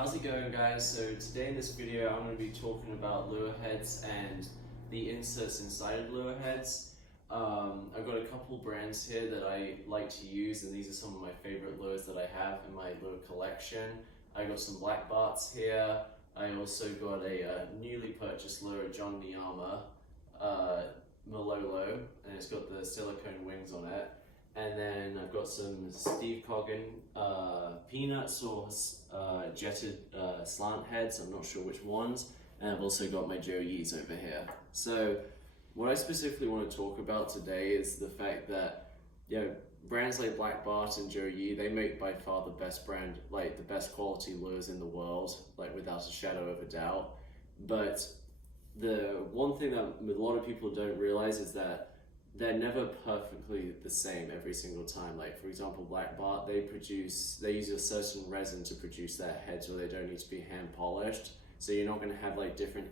How's it going, guys? So today in this video I'm going to be talking about lure heads and the inserts inside of lure heads. I've got a couple brands here that I like to use, and these are some of my favorite lures that I have in my lure collection. I got some black barts here. I also got a newly purchased lure, John Niyama Malolo, and it's got the silicone wings on it. And then I've got some Steve Coggin peanuts or jetted slant heads, I'm not sure which ones. And I've also got my Joe Yees over here. So what I specifically want to talk about today is the fact that, brands like Black Bart and Joe Yee, they make by far the best brand, like the best quality lures in the world, like without a shadow of a doubt. But the one thing that a lot of people don't realize is that they're never perfectly the same every single time. Like, for example, Black Bart, they use a certain resin to produce their heads, or they don't need to be hand polished. So you're not going to have like different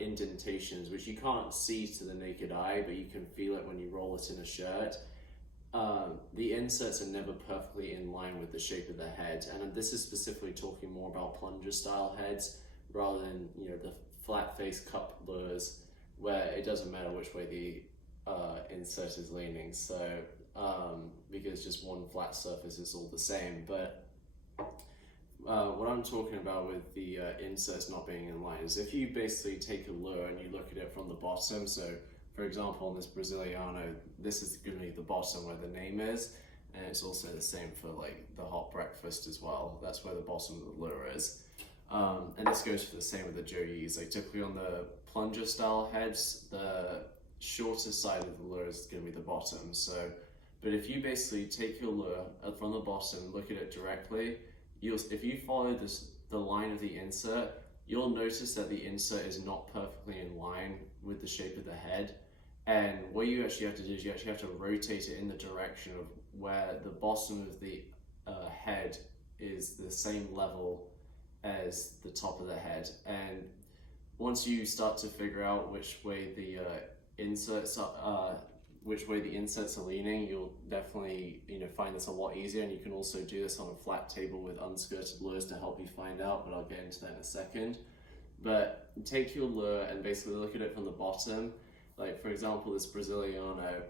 indentations, which you can't see to the naked eye, but you can feel it when you roll it in a shirt. The inserts are never perfectly in line with the shape of the head, and this is specifically talking more about plunger style heads rather than the flat face cup lures where it doesn't matter which way the insert is leaning, so because just one flat surface is all the same. But what I'm talking about with the inserts not being in line is if you basically take a lure and you look at it from the bottom. So for example, on this Brasiliano, this is going to be the bottom where the name is, and it's also the same for like the hot breakfast as well. That's where the bottom of the lure is. And this goes for the same with the Joe Yees. Like typically on the plunger style heads, the shorter side of the lure is going to be the bottom. So, but if you basically take your lure from the bottom, look at it directly, if you follow the line of the insert, you'll notice that the insert is not perfectly in line with the shape of the head. And what you actually have to do is you actually have to rotate it in the direction of where the bottom of the head is the same level as the top of the head. And once you start to figure out which way the inserts are leaning, you'll definitely find this a lot easier. And you can also do this on a flat table with unskirted lures to help you find out, but I'll get into that in a second. But take your lure and basically look at it from the bottom. Like for example, this Brasiliano,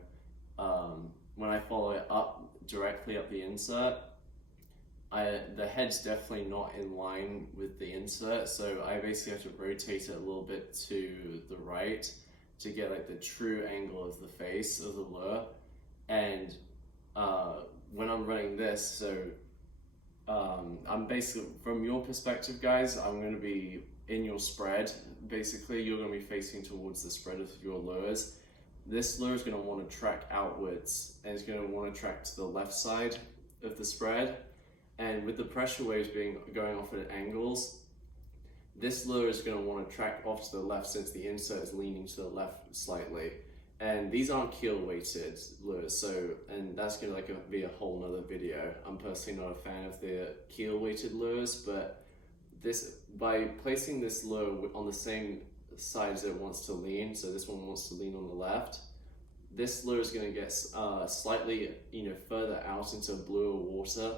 when I follow it up directly up the insert, the head's definitely not in line with the insert, so I basically have to rotate it a little bit to the right to get like the true angle of the face of the lure. And when I'm running this, so I'm basically, from your perspective guys, I'm going to be in your spread. Basically you're going to be facing towards the spread of your lures. This lure is going to want to track outwards, and it's going to want to track to the left side of the spread. And with the pressure waves going off at angles, this lure is going to want to track off to the left since the insert is leaning to the left slightly. And these aren't keel weighted lures, so, and that's going to be a whole nother video. I'm personally not a fan of the keel weighted lures, but by placing this lure on the same side as it wants to lean, so this one wants to lean on the left, this lure is going to get slightly further out into bluer water,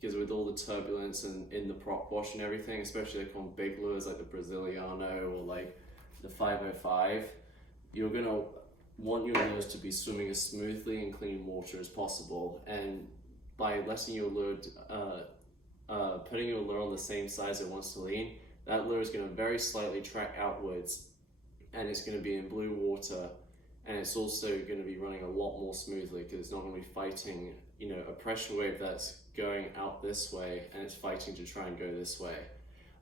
because with all the turbulence and in the prop wash and everything, especially like on big lures like the Brasiliano or like the 505, you're going to want your lures to be swimming as smoothly in clean water as possible. And by letting your lure, putting your lure on the same side as it wants to lean, that lure is going to very slightly track outwards, and it's going to be in blue water, and it's also going to be running a lot more smoothly because it's not going to be fighting a pressure wave that's going out this way and it's fighting to try and go this way.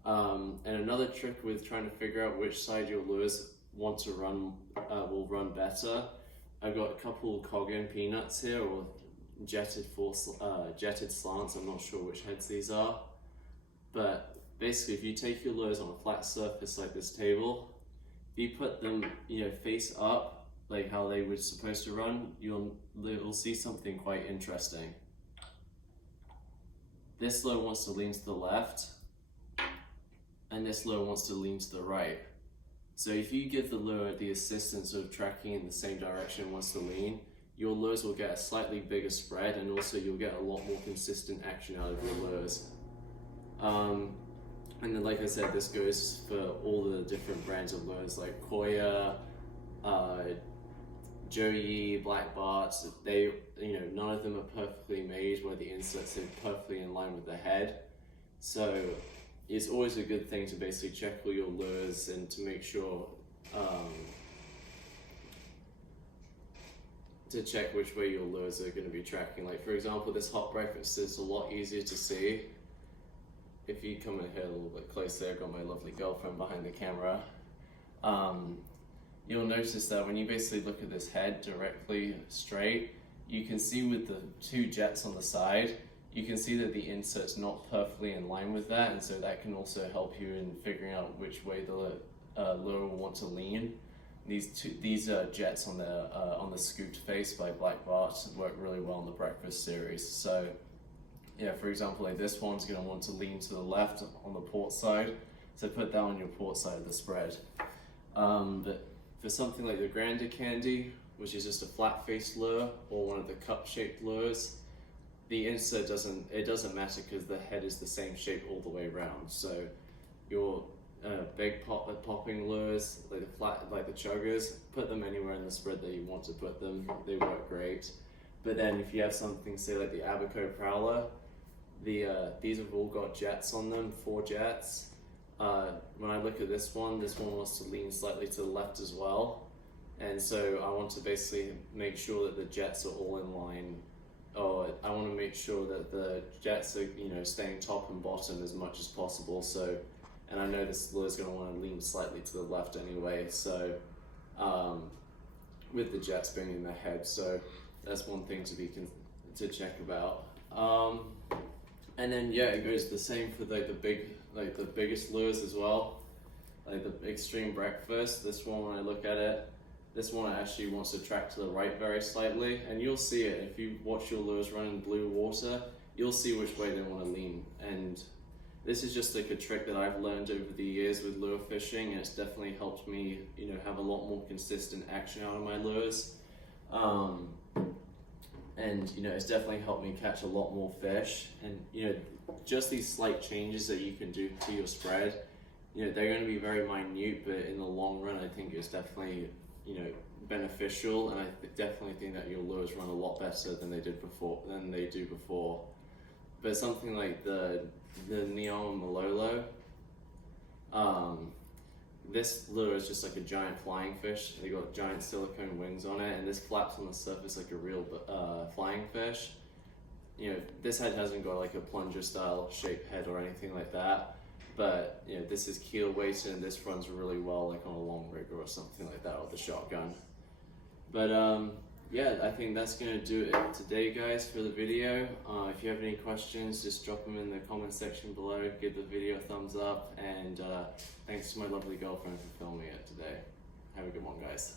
And another trick with trying to figure out which side your lures want to run will run better, I've got a couple Coggin peanuts here, or jetted slants. I'm not sure which heads these are, but basically if you take your lures on a flat surface like this table, if you put them face up like how they were supposed to run, you'll see something quite interesting. This lure wants to lean to the left, and this lure wants to lean to the right. So if you give the lure the assistance of tracking in the same direction it wants to lean, your lures will get a slightly bigger spread, and also you'll get a lot more consistent action out of your lures. And then, like I said, this goes for all the different brands of lures like Koya, Joey, Black Barts. They, none of them are perfectly made where the inserts are perfectly in line with the head. So it's always a good thing to basically check all your lures and to make sure to check which way your lures are going to be tracking. Like for example, this hot breakfast is a lot easier to see. If you come in here a little bit closer, I've got my lovely girlfriend behind the camera. You'll notice that when you basically look at this head directly straight, you can see with the two jets on the side, you can see that the insert's not perfectly in line with that, and so that can also help you in figuring out which way the lure will want to lean. These jets on the scooped face by Black Bart work really well in the breakfast series. So yeah, for example, like this one's going to want to lean to the left on the port side, so put that on your port side of the spread. But for something like the Grander Candy, which is just a flat face lure, or one of the cup shaped lures, the insert doesn't matter because the head is the same shape all the way around. So your big popping lures, like the flat, like the chuggers, put them anywhere in the spread that you want to put them. They work great. But then if you have something, say like the Abaco Prowler, these have all got jets on them, 4 jets. When I look at this one wants to lean slightly to the left as well. And so I want to basically make sure that the jets are all in line. Or I want to make sure that the jets are, staying top and bottom as much as possible. So, and I know this lure is going to want to lean slightly to the left anyway. So, with the jets being in the head, so that's one thing to check about. And then yeah, it goes the same for the biggest lures as well, like the Extreme Breakfast. This one, when I look at it, this one actually wants to track to the right very slightly, and you'll see it if you watch your lures run in blue water. You'll see which way they want to lean, and this is just like a trick that I've learned over the years with lure fishing, and it's definitely helped me, have a lot more consistent action out of my lures. And it's definitely helped me catch a lot more fish. And just these slight changes that you can do to your spread, they're going to be very minute, but in the long run, I think it's definitely beneficial. And I definitely think that your lures run a lot better than they do before. But something like the Neon Malolo, this lure is just like a giant flying fish. They got giant silicone wings on it, and this flaps on the surface like a real flying fish. This head hasn't got like a plunger style shaped head or anything like that, but this is keel weighted, and this runs really well like on a long rigger or something like that with a shotgun. But yeah, I think that's gonna do it today, guys, for the video. If you have any questions, just drop them in the comment section below. Give the video a thumbs up, and thanks to my lovely girlfriend for filming it today. Have a good one, guys.